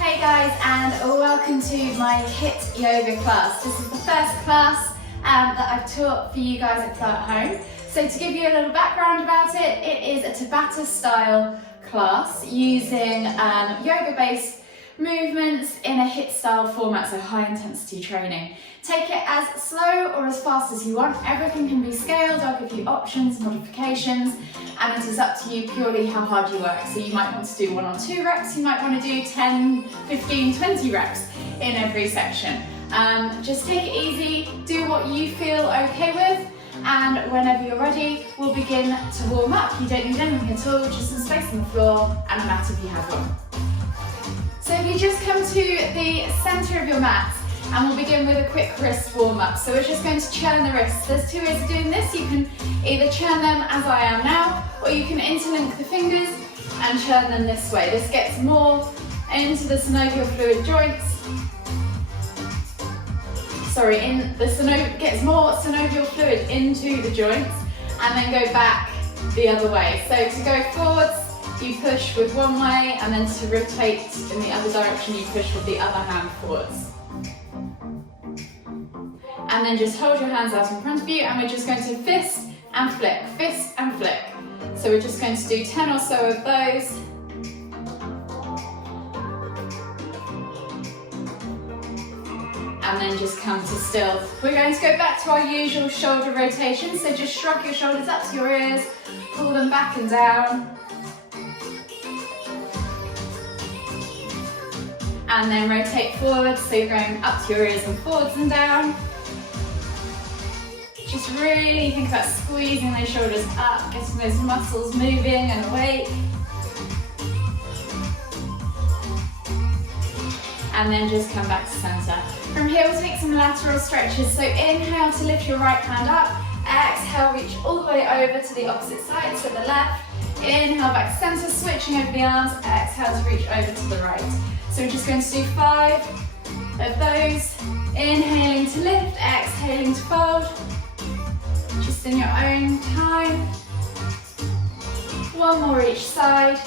Hey guys, and welcome to my HIIT yoga class. This is the first class that I've taught for you guys at home. So to give you a little background about it, it is a Tabata style class using yoga-based movements in a HIIT style format, so high intensity training. Take it as slow or as fast as you want. Everything can be scaled. I'll give you options, modifications, and it is up to you purely how hard you work. So you might want to do 1 or 2 reps, you might want to do 10, 15, 20 reps in every section. Just take it easy, do what you feel okay with, and whenever you're ready, we'll begin to warm up. You don't need anything at all, just some space on the floor and a mat if you have one. So if you just come to the centre of your mat, and we'll begin with a quick wrist warm-up. So we're just going to churn the wrists. There's 2 ways of doing this. You can either churn them as I am now, or you can interlink the fingers and churn them this way. This gets more into the synovial fluid joints. Gets more synovial fluid into the joints, and then go back the other way. So to go forwards, you push with one way, and then to rotate in the other direction, you push with the other hand forwards. And then just hold your hands out in front of you, and we're just going to fist and flick, fist and flick. So we're just going to do 10 or so of those. And then just come to still. We're going to go back to our usual shoulder rotation, so just shrug your shoulders up to your ears, pull them back and down. And then rotate forwards, so you're going up to your ears and forwards and down. Just really think about squeezing those shoulders up, getting those muscles moving and awake. And then just come back to center. From here we'll take some lateral stretches. So inhale to lift your right hand up. Exhale, reach all the way over to the opposite side, to the left. Inhale, back to center, switching over the arms. Exhale to reach over to the right. So we're just going to do 5 of those. Inhaling to lift, exhaling to fold. Just in your own time. 1 more each side.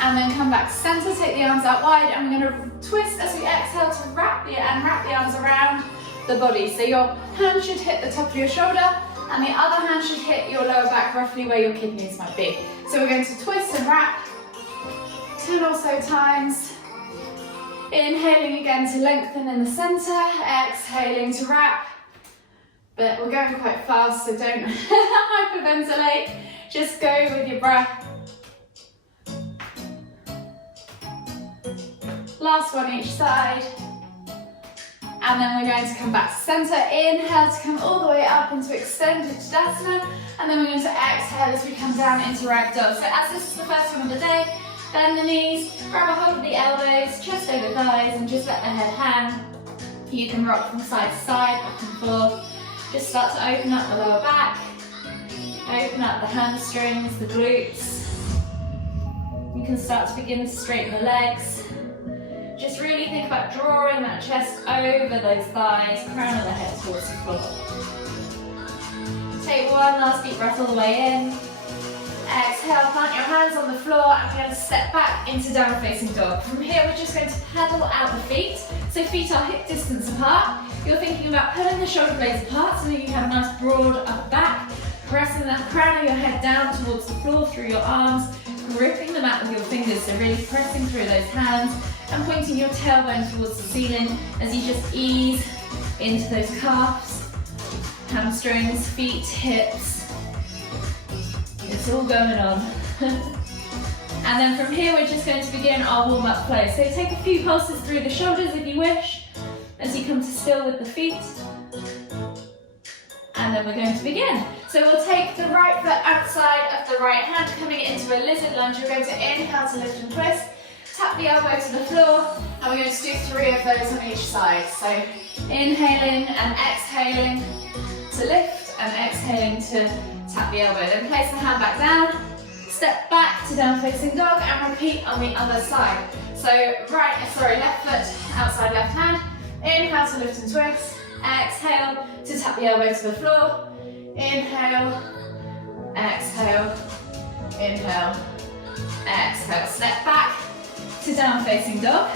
And then come back to center, take the arms out wide, and we're going to twist as we exhale to wrap the arms around the body. So your hand should hit the top of your shoulder, and the other hand should hit your lower back, roughly where your kidneys might be. So we're going to twist and wrap 10 or so times. Inhaling again to lengthen in the center, exhaling to wrap. But we're going quite fast, so don't hyperventilate. Just go with your breath. Last one each side. And then we're going to come back to center. Inhale to come all the way up into extended Tadasana. And then we're going to exhale as we come down into Ragdoll. So as this is the first one of the day, bend the knees, grab a hold of the elbows, chest over thighs, and just let the head hang. You can rock from side to side, back and forth. Just start to open up the lower back, open up the hamstrings, the glutes. You can start to begin to straighten the legs. Just really think about drawing that chest over those thighs, crown of the head towards the floor. Take 1 last deep breath all the way in. Exhale, plant your hands on the floor, and we're going to step back into down facing dog. From here, we're just going to pedal out the feet. So feet are hip distance apart. You're thinking about pulling the shoulder blades apart so that you have a nice broad upper back, pressing the crown of your head down towards the floor through your arms, gripping the mat with your fingers, so really pressing through those hands and pointing your tailbone towards the ceiling as you just ease into those calves, hamstrings, feet, hips. It's all going on. And then from here we're just going to begin our warm-up flow. So take a few pulses through the shoulders if you wish, as you come to still with the feet. And then we're going to begin. So we'll take the right foot outside of the right hand, coming into a lizard lunge. We're going to inhale to lift and twist, tap the elbow to the floor, and we're going to do 3 of those on each side. So inhaling and exhaling to lift, and exhaling to tap the elbow. Then place the hand back down, step back to down facing dog, and repeat on the other side. So left foot outside left hand, inhale to lift and twist, exhale to tap the elbow to the floor, inhale, exhale, inhale, exhale. Step back, to down facing dog.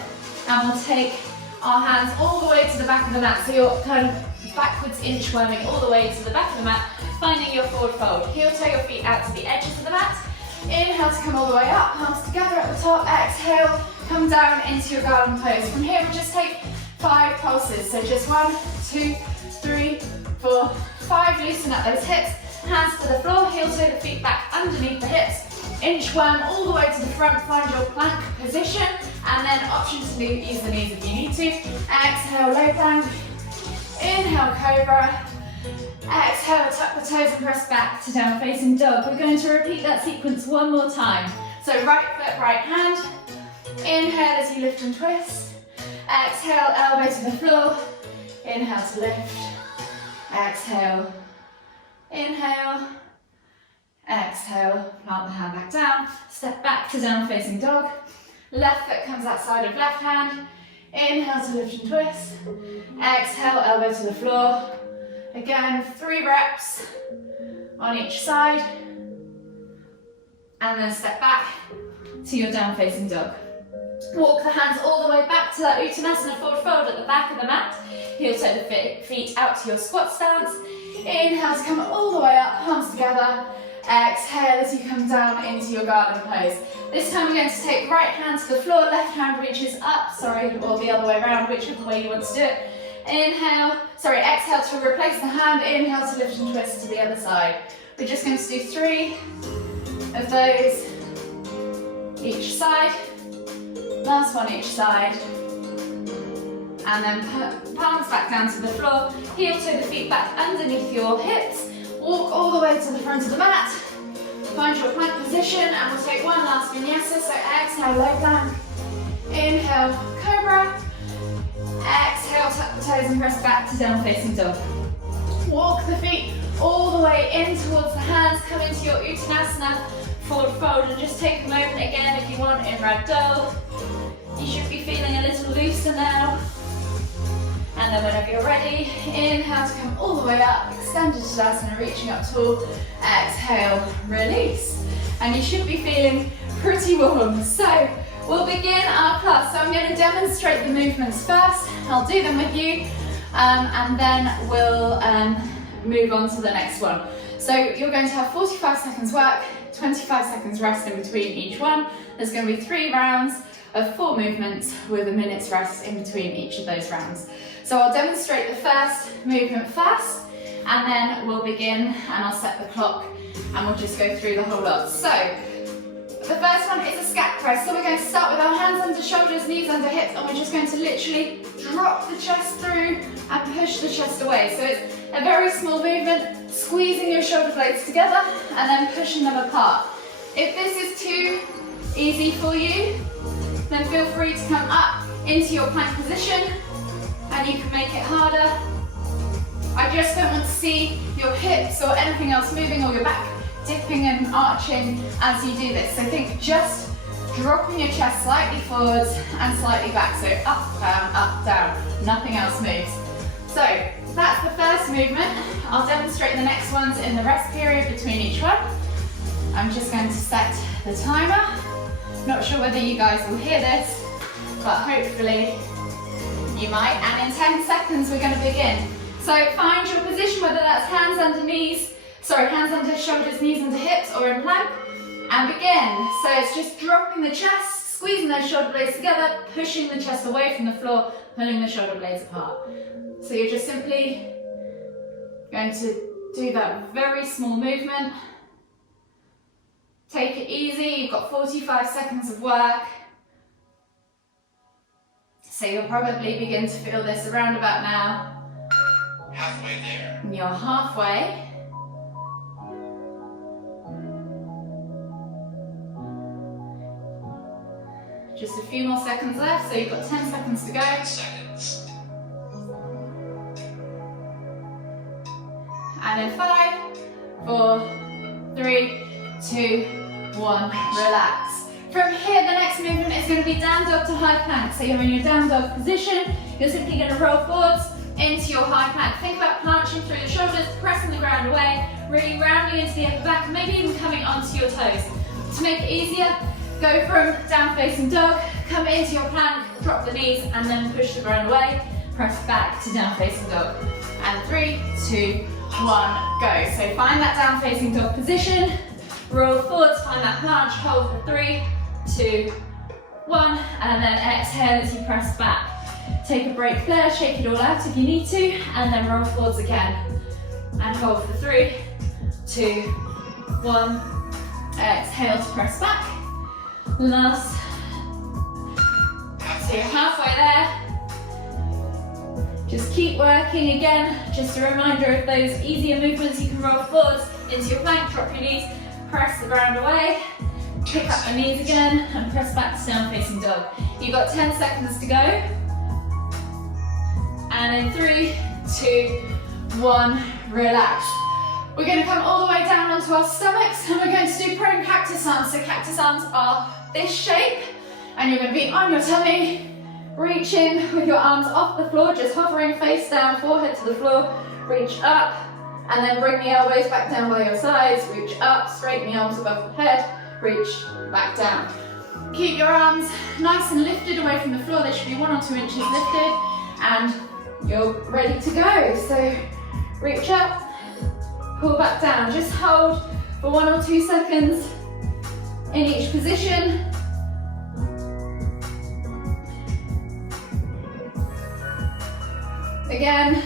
And we'll take our hands all the way to the back of the mat. So you're kind of backwards inchworming all the way to the back of the mat, finding your forward fold. Heel toe your feet out to the edges of the mat. Inhale to come all the way up, palms together at the top. Exhale, come down into your garden pose. From here, we'll just take 5 pulses. So just 1, 2, 3, 4, 5. Loosen up those hips. Hands to the floor, heel toe the feet back underneath the hips. Inchworm all the way to the front, find your plank position, and then option to use the knees if you need to. Exhale, low plank. Inhale, cobra. Exhale, tuck the toes and press back to down facing dog. We're going to repeat that sequence one more time. So right foot, right hand. Inhale as you lift and twist. Exhale, elbow to the floor. Inhale to lift. Exhale. Inhale. Exhale, plant the hand back down. Step back to down facing dog. Left foot comes outside of left hand. Inhale to lift and twist. Exhale, elbow to the floor. Again, 3 reps on each side. And then step back to your down facing dog. Walk the hands all the way back to that Uttanasana forward fold at the back of the mat. Heel toe the feet out to your squat stance. Inhale to come all the way up, palms together. Exhale as you come down into your garden pose. This time we're going to take right hand to the floor, left hand reaches up, or the other way around, whichever way you want to do it. Exhale to replace the hand, inhale to lift and twist to the other side. We're just going to do 3 of those each side. Last one each side. And then palms back down to the floor, heel toe the feet back underneath your hips. Walk all the way to the front of the mat. Find your plank position, and we'll take one last vinyasa. So exhale, low plank. Inhale, cobra. Exhale, tuck the toes and press back to down facing dog. Walk the feet all the way in towards the hands. Come into your Uttanasana forward fold, and just take a moment again if you want in ragdoll. You should be feeling a little looser now. And then whenever you're ready, inhale to come all the way up, extended Tadasana, reaching up tall. Exhale, release. And you should be feeling pretty warm. So we'll begin our class. So I'm going to demonstrate the movements first. I'll do them with you, and then we'll move on to the next one. So you're going to have 45 seconds work, 25 seconds rest in between each one. There's going to be 3 rounds of 4 movements with a minute's rest in between each of those rounds. So I'll demonstrate the first movement first, and then we'll begin, and I'll set the clock, and we'll just go through the whole lot. So the first one is a scat press. So we're going to start with our hands under shoulders, knees under hips, and we're just going to literally drop the chest through and push the chest away. So it's a very small movement, squeezing your shoulder blades together and then pushing them apart. If this is too easy for you, then feel free to come up into your plank position, and you can make it harder. I just don't want to see your hips or anything else moving, or your back dipping and arching as you do this. So think just dropping your chest slightly forwards and slightly back. So up, down, nothing else moves. So that's the first movement. I'll demonstrate the next ones in the rest period between each one. I'm just going to set the timer. Not sure whether you guys will hear this, but hopefully you might. And in 10 seconds we're going to begin. So find your position, whether that's hands under shoulders, knees under hips, or in plank, and begin. So it's just dropping the chest, squeezing those shoulder blades together, pushing the chest away from the floor, pulling the shoulder blades apart. So you're just simply going to do that very small movement. Take it easy, you've got 45 seconds of work. So you'll probably begin to feel this around about now. Halfway there. And you're halfway. Just a few more seconds left, so you've got 10 seconds to go. 10 seconds. And in 5, 4, 3, 2, 1, relax. From here, the next movement is going to be down dog to high plank. So you're in your down dog position, you're simply going to roll forwards into your high plank. Think about planching through the shoulders, pressing the ground away, really rounding into the upper back, maybe even coming onto your toes. To make it easier, Go from down facing dog, come into your plank, drop the knees, and then push the ground away. Press back to down facing dog. And 3, 2, 1, go. So find that down facing dog position. Roll forwards, find that planche, hold for 3, 2, 1, and then exhale as you press back. Take a break there, shake it all out if you need to, and then roll forwards again. And hold for 3, 2, 1. Exhale to press back. Last. So you're halfway there. Just keep working again. Just a reminder of those easier movements. You can roll forwards into your plank, drop your knees, press the ground away, pick up the knees again, and press back to down facing dog. You've got 10 seconds to go. And in 3, 2, 1, relax. We're going to come all the way down onto our stomachs, and we're going to do prone cactus arms. So cactus arms are this shape, and you're going to be on your tummy, reaching with your arms off the floor, just hovering face down, forehead to the floor, reach up, and then bring the elbows back down by your sides, reach up, straighten the arms above the head, reach back down. Keep your arms nice and lifted away from the floor. They should be 1 or 2 inches lifted, and you're ready to go. So reach up, pull back down. Just hold for 1 or 2 seconds in each position. Again,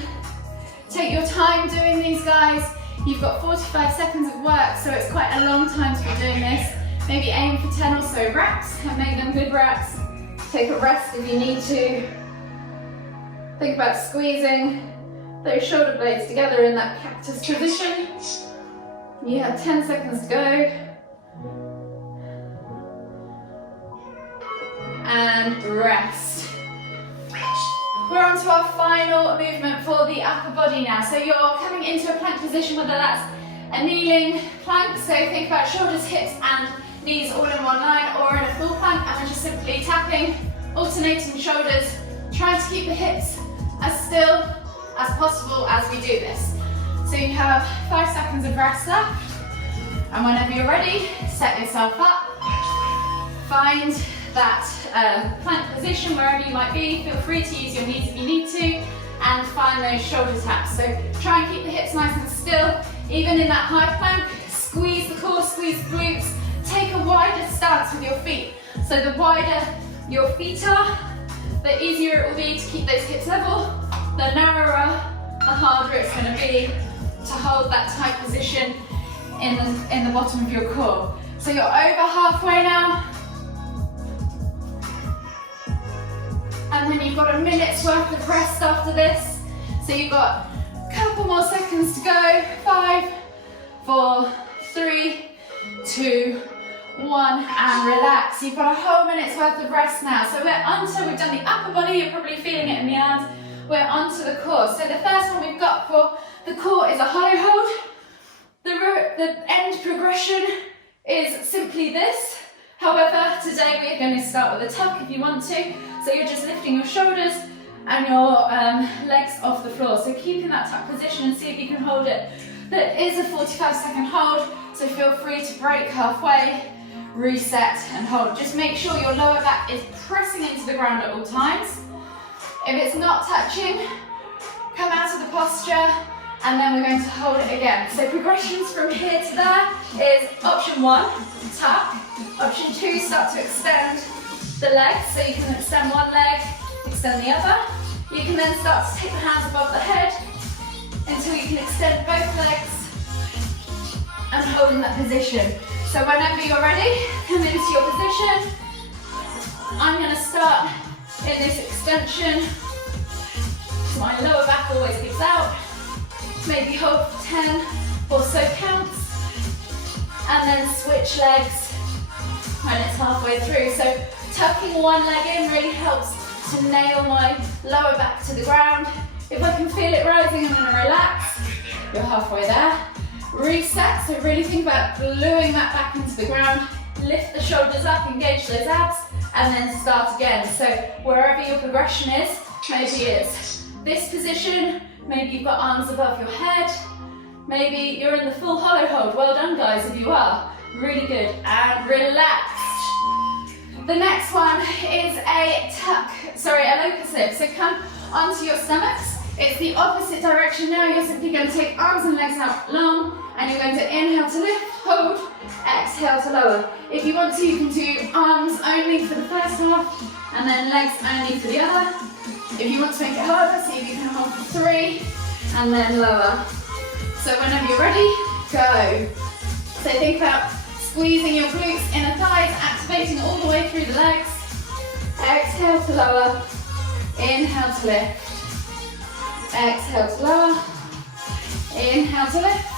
take your time doing these, guys. You've got 45 seconds of work, so it's quite a long time to be doing this. Maybe aim for 10 or so reps and make them good reps. Take a rest if you need to. Think about squeezing those shoulder blades together in that cactus position. You have 10 seconds to go. And rest. We're on to our final movement for the upper body now. So you're coming into a plank position, whether that's a kneeling plank, so think about shoulders, hips and knees all in one line, or in a full plank, and we're just simply tapping, alternating shoulders, trying to keep the hips as still as possible as we do this. So you have 5 seconds of rest left, and whenever you're ready, set yourself up. Find that plank position wherever you might be. Feel free to use your knees if you need to, and find those shoulder taps. So try and keep the hips nice and still. Even in that high plank, squeeze the core, squeeze the glutes. Take a wider stance with your feet. So the wider your feet are, the easier it will be to keep those hips level. The narrower, the harder it's going to be to hold that tight position in the bottom of your core. So you're over halfway now. And then you've got a minute's worth of rest after this. So you've got a couple more seconds to go. 5, 4, 3, 2, 1, and relax. You've got a whole minute's worth of rest now. So we've done the upper body, you're probably feeling it in the arms. We're onto the core. So the first one we've got for the core is a hollow hold. The end progression is simply this. However, today we're going to start with a tuck if you want to. So you're just lifting your shoulders and your legs off the floor. So keep in that tuck position and see if you can hold it. That is a 45-second hold, so feel free to break halfway, reset and hold. Just make sure your lower back is pressing into the ground at all times. If it's not touching, come out of the posture, and then we're going to hold it again. So progressions from here to there is option 1, tuck. Option 2, start to extend the legs. So you can extend one leg, extend the other. You can then start to take the hands above the head until you can extend both legs and hold in that position. So whenever you're ready, come into your position. I'm going to start in this extension. My lower back always gives out. Maybe hold for 10 or so counts, and then switch legs when it's halfway through. So tucking one leg in really helps to nail my lower back to the ground. If I can feel it rising, I'm going to relax. You're halfway there. Reset, so really think about gluing that back into the ground. Lift the shoulders up, engage those abs, and then start again. So wherever your progression is, maybe it's this position, maybe you've got arms above your head, maybe you're in the full hollow hold. Well done guys if you are. Really good. And relax. The next one is a locust lift. So come onto your stomachs. It's the opposite direction now. You're simply going to take arms and legs out long, and you're going to inhale to lift, hold, exhale to lower. If you want to, you can do arms only for the first half, and then legs only for the other. If you want to make it harder, see if you can hold for 3, and then lower. So whenever you're ready, go. So think about squeezing your glutes, inner thighs, activating all the way through the legs. Exhale to lower, inhale to lift. Exhale to lower, inhale to lift.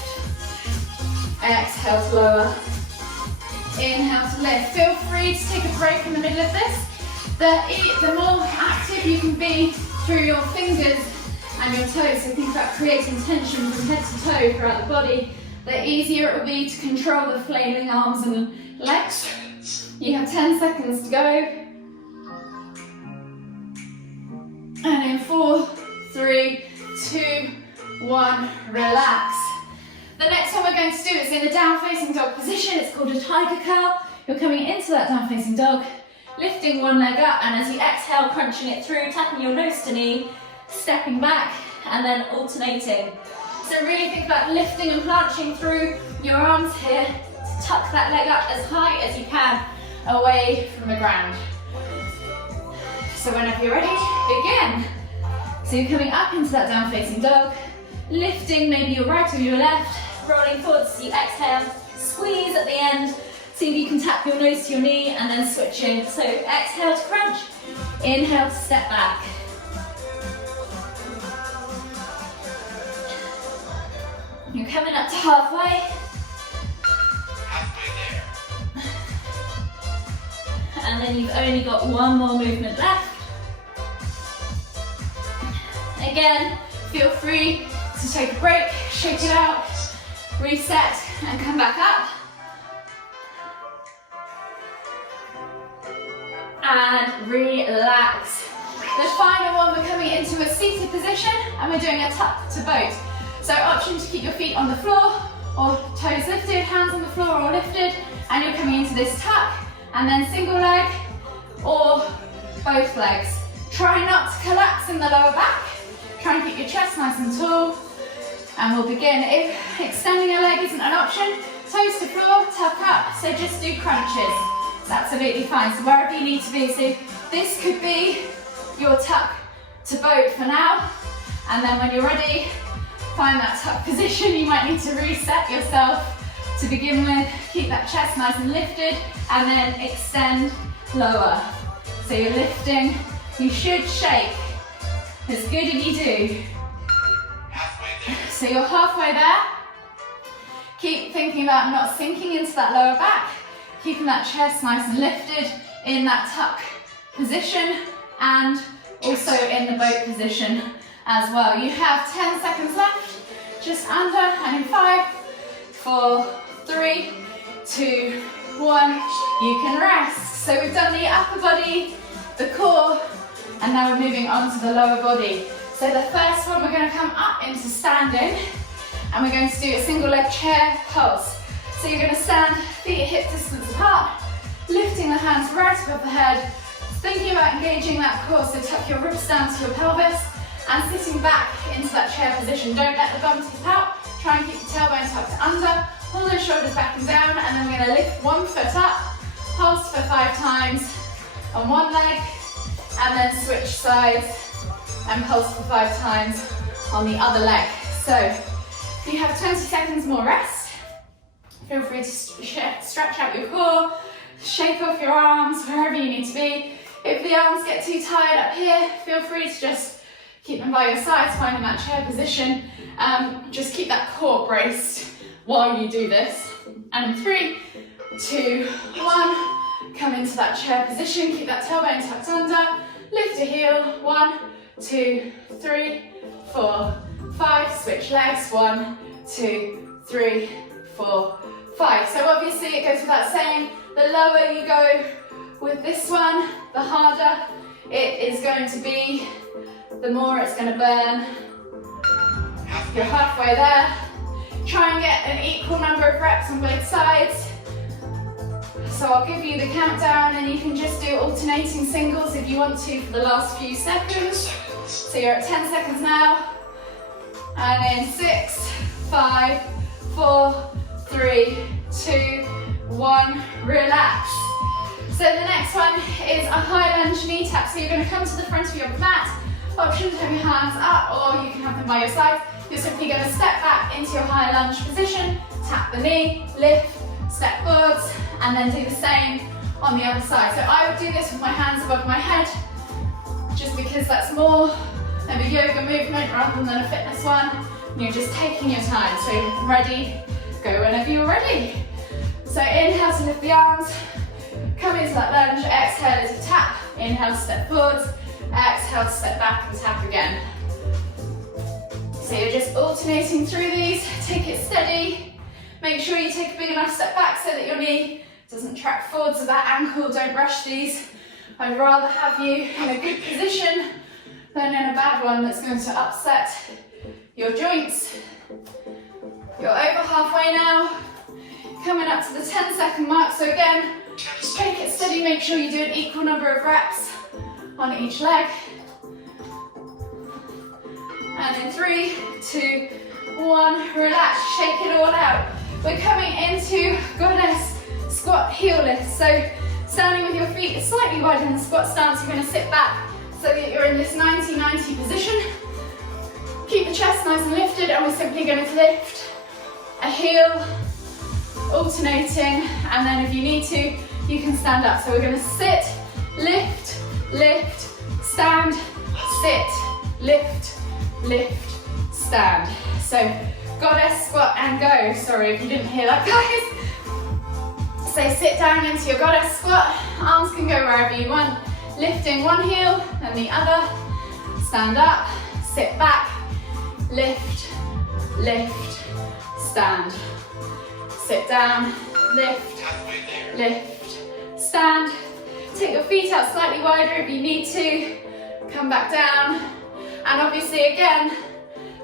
Exhale to lower, inhale to lift. Feel free to take a break in the middle of this. The more active you can be through your fingers and your toes, so think about creating tension from head to toe throughout the body, the easier it will be to control the flailing arms and legs. You have 10 seconds to go. And in 4, 3, 2, 1, relax. The next one we're going to do is in the down facing dog position. It's called a tiger curl. You're coming into that down facing dog, lifting one leg up, and as you exhale, crunching it through, tapping your nose to knee, stepping back, and then alternating. So really think about lifting and planching through your arms here to tuck that leg up as high as you can away from the ground. So whenever you're ready, begin. So you're coming up into that down facing dog, lifting maybe your right or your left, rolling forwards as you exhale, squeeze at the end. See if you can tap your nose to your knee and then switching. So exhale to crunch, inhale to step back. You're coming up to halfway. Halfway there. And then you've only got one more movement left. Again, feel free to take a break, shake it out, reset, and come back up. And relax. The final one, we're coming into a seated position, and we're doing a tuck to boat. So option to keep your feet on the floor, or toes lifted, hands on the floor or lifted, and you're coming into this tuck, and then single leg, or both legs. Try not to collapse in the lower back. Try and keep your chest nice and tall. And we'll begin. If extending a leg isn't an option, toes to floor, tuck up, so just do crunches. It's absolutely fine, so wherever you need to be. So this could be your tuck to boat for now, and then when you're ready, find that tuck position. You might need to reset yourself to begin with. Keep that chest nice and lifted, and then extend lower. So you're lifting, you should shake. It's good if you do. Halfway there. So you're halfway there. Keep thinking about not sinking into that lower back, keeping that chest nice and lifted in that tuck position, and also in the boat position as well. You have 10 seconds left, just under, and in 5, 4, 3, 2, 1, you can rest. So we've done the upper body, the core, and now we're moving on to the lower body. So the first one, we're going to come up into standing, and we're going to do a single leg chair pulse. So you're going to stand, feet hip distance apart, lifting the hands right above the head, thinking about engaging that core, so tuck your ribs down to your pelvis, and sitting back into that chair position. Don't let the bum tip out, try and keep the tailbone tucked under, pull those shoulders back and down, and then we're going to lift one foot up, pulse for 5 times on one leg, and then switch sides and pulse for 5 times on the other leg. So you have 20 seconds more rest. Feel free to stretch out your core, shake off your arms wherever you need to be. If the arms get too tired up here, feel free to just keep them by your sides, finding that chair position. Just keep that core braced while you do this. And 3, 2, 1, come into that chair position, keep that tailbone tucked under, lift a heel, 1, 2, 3, 4, 5, switch legs, 1, 2, 3, 4, 5. So obviously it goes without saying, the lower you go with this one, the harder it is going to be, the more it's going to burn. You're halfway there. Try and get an equal number of reps on both sides. So I'll give you the countdown and you can just do alternating singles if you want to for the last few seconds. So you're at 10 seconds now. And in 6, 5, 4, 3, 2, 1, relax. So the next one is a high lunge knee tap. So you're going to come to the front of your mat. Option to have your hands up or you can have them by your side. You're simply going to step back into your high lunge position, tap the knee, lift, step forwards, and then do the same on the other side. So I would do this with my hands above my head, just because that's more of a yoga movement rather than a fitness one. And you're just taking your time. So ready, go whenever you're ready. So inhale to lift the arms, come into that lunge, exhale as you tap, inhale to step forwards, exhale to step back and tap again. So you're just alternating through these, take it steady. Make sure you take a big enough step back so that your knee doesn't track forward to that ankle. Don't rush these. I'd rather have you in a good position than in a bad one that's going to upset your joints. You're over halfway now. Coming up to the 10-second mark. So again, just take it steady. Make sure you do an equal number of reps on each leg. And in 3, 2, 1, relax, shake it all out. We're coming into goddess squat heel lift. So standing with your feet slightly wider in the squat stance, you're going to sit back so that you're in this 90-90 position. Keep the chest nice and lifted, and we're simply going to lift a heel, alternating, and then if you need to, you can stand up. So we're going to sit, lift, lift, stand, sit, lift, lift, stand. So goddess squat and go. Sorry if you didn't hear that, guys. So sit down into your goddess squat. Arms can go wherever you want. Lifting one heel and the other. Stand up, sit back, lift, lift, stand. Sit down, lift, lift, stand. Take your feet out slightly wider if you need to. Come back down. And obviously again,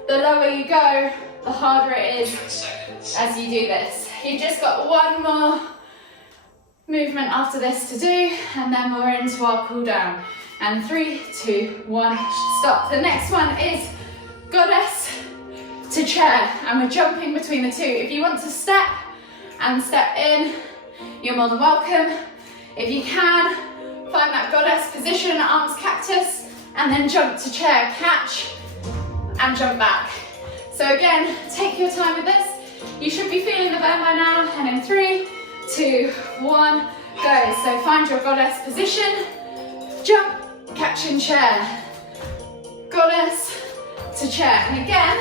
the lower you go, the harder it is as you do this. You've just got one more movement after this to do, and then we're into our cool down. And 3, 2, 1, stop. The next one is goddess to chair, and we're jumping between the two. If you want to step and step in, you're more than welcome. If you can, find that goddess position, arms cactus, and then jump to chair, catch, and jump back. So again, take your time with this. You should be feeling the burn by now, and in 3, 2, 1, go. So find your goddess position, jump, catch in chair, goddess to chair. And again,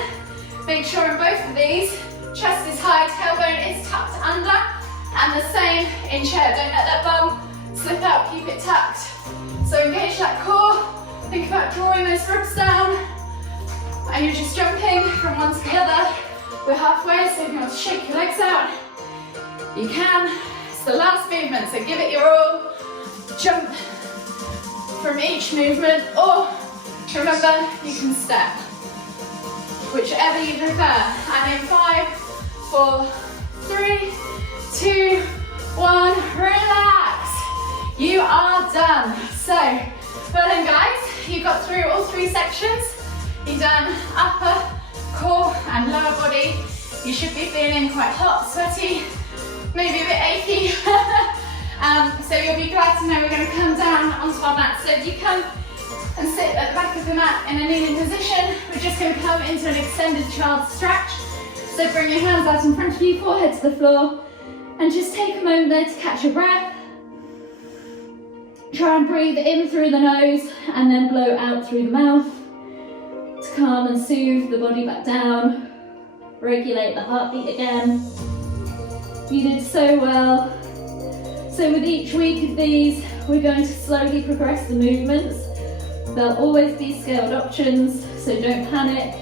make sure in both of these, chest is high, tailbone is tucked under, and the same in chair. Don't let that bum slip out, keep it tucked. So engage that core, think about drawing those ribs down, and you're just jumping from one to the other. We're halfway, so if you want to shake your legs out, you can. It's the last movement, so give it your all. Jump from each movement, or remember, you can step. Whichever you prefer. And in 5, 4, 3, 2, 1, relax. You are done. So, well then guys, you got through all 3 sections. You've done upper, core and lower body. You should be feeling quite hot, sweaty, maybe a bit achy. So you'll be glad to know we're going to come down onto our mat. So if you come and sit at the back of the mat in a kneeling position, we're just going to come into an extended child stretch. So bring your hands out in front of you, forehead to the floor, and just take a moment there to catch your breath. Try and breathe in through the nose and then blow out through the mouth to calm and soothe the body back down. Regulate the heartbeat again. You did so well. So with each week of these, we're going to slowly progress the movements. There'll always be scaled options, so don't panic.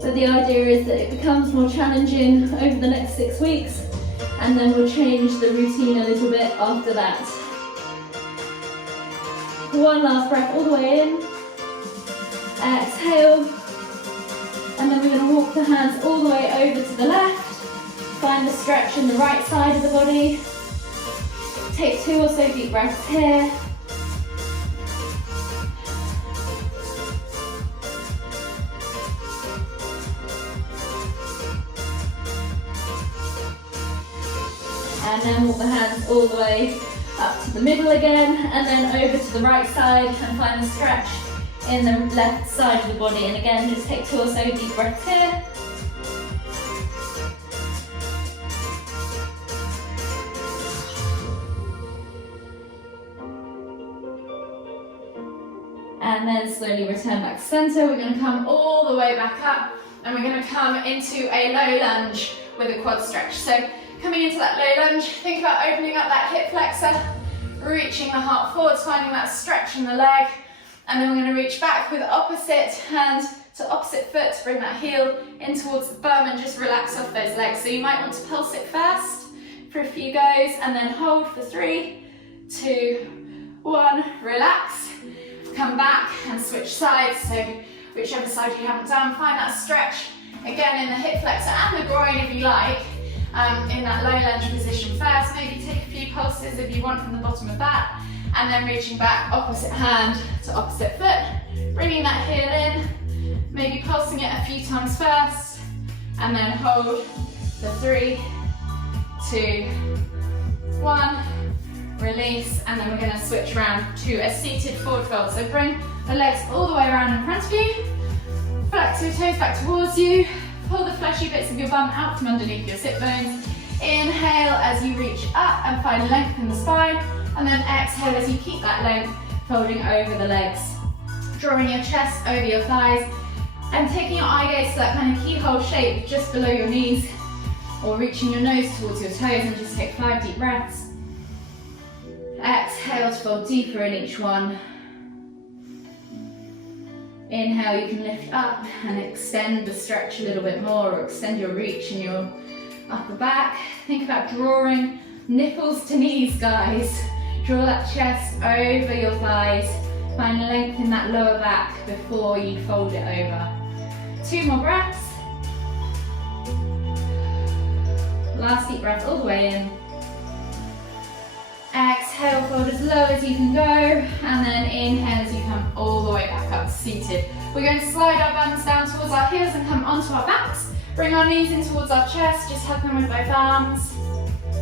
But the idea is that it becomes more challenging over the next 6 weeks, and then we'll change the routine a little bit after that. One last breath all the way in. Exhale. And then we're going to walk the hands all the way over to the left. Find the stretch in the right side of the body. take 2 or so deep breaths here. And then walk the hands all the way up to the middle again, and then over to the right side and find the stretch in the left side of the body. And again, just take 2 or so deep breaths here. And then slowly return back to center. We're going to come all the way back up, and we're going to come into a low lunge with a quad stretch. So coming into that low lunge, think about opening up that hip flexor, reaching the heart forwards, finding that stretch in the leg, and then we're going to reach back with opposite hand to opposite foot to bring that heel in towards the bum and just relax off those legs. So you might want to pulse it first for a few goes, and then hold for 3, 2, 1, relax. Come back and switch sides, so whichever side you haven't done, find that stretch again in the hip flexor and the groin if you like, in that low lunge position first. Maybe take a few pulses if you want from the bottom of that, and then reaching back opposite hand to opposite foot, bringing that heel in, maybe pulsing it a few times first, and then hold for 3, 2, 1, release, and then we're going to switch around to a seated forward fold. So bring the legs all the way around in front of you, flex your toes back towards you, pull the fleshy bits of your bum out from underneath your sit bones. Inhale as you reach up and find length in the spine, and then exhale as you keep that length, folding over the legs, drawing your chest over your thighs, and taking your eye gaze to that kind of keyhole shape just below your knees, or reaching your nose towards your toes, and just take 5 deep breaths. Exhale to fold deeper in each one. Inhale, you can lift up and extend the stretch a little bit more, or extend your reach in your upper back. Think about drawing nipples to knees, guys. Draw that chest over your thighs. Find length in that lower back before you fold it over. 2 more breaths. Last deep breath all the way in. Exhale, fold as low as you can go, and then inhale as you come all the way back up to seated. We're going to slide our buns down towards our heels and come onto our backs. Bring our knees in towards our chest, just hug them with both arms.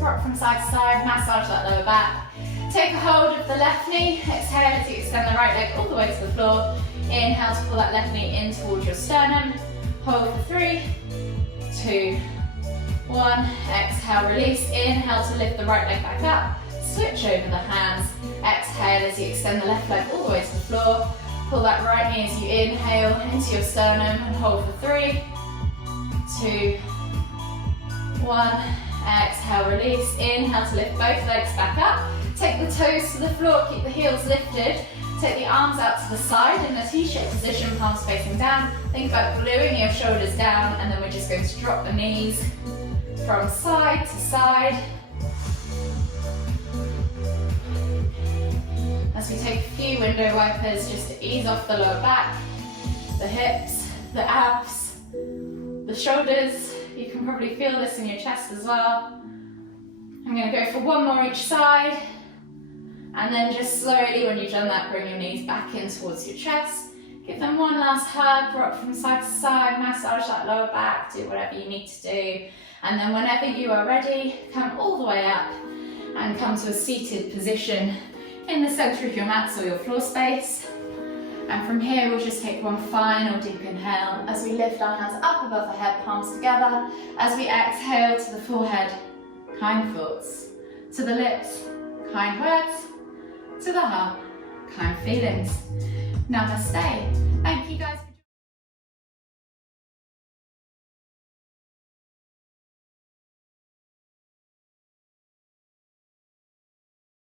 Rock from side to side, massage that lower back. Take a hold of the left knee, exhale as you extend the right leg all the way to the floor. Inhale to pull that left knee in towards your sternum. Hold for 3, 2, 1. Exhale, release. Inhale to lift the right leg back up. Switch over the hands. Exhale as you extend the left leg all the way to the floor. Pull that right knee as you inhale into your sternum and hold for 3, 2, 1. Exhale, release. Inhale to lift both legs back up. Take the toes to the floor, keep the heels lifted. Take the arms out to the side in a T-shaped position, palms facing down. Think about gluing your shoulders down, and then we're just going to drop the knees from side to side. As we take a few window wipers just to ease off the lower back, the hips, the abs, the shoulders. You can probably feel this in your chest as well. I'm going to go for 1 more each side, and then just slowly, when you've done that, bring your knees back in towards your chest. Give them 1 last hug, rock from side to side, massage that lower back, do whatever you need to do. And then whenever you are ready, come all the way up and come to a seated position in the center of your mats or your floor space. And from here, we'll just take 1 final deep inhale as we lift our hands up above the head, palms together. As we exhale to the forehead, kind thoughts. To the lips, kind words. To the heart, kind feelings. Namaste. Thank you guys.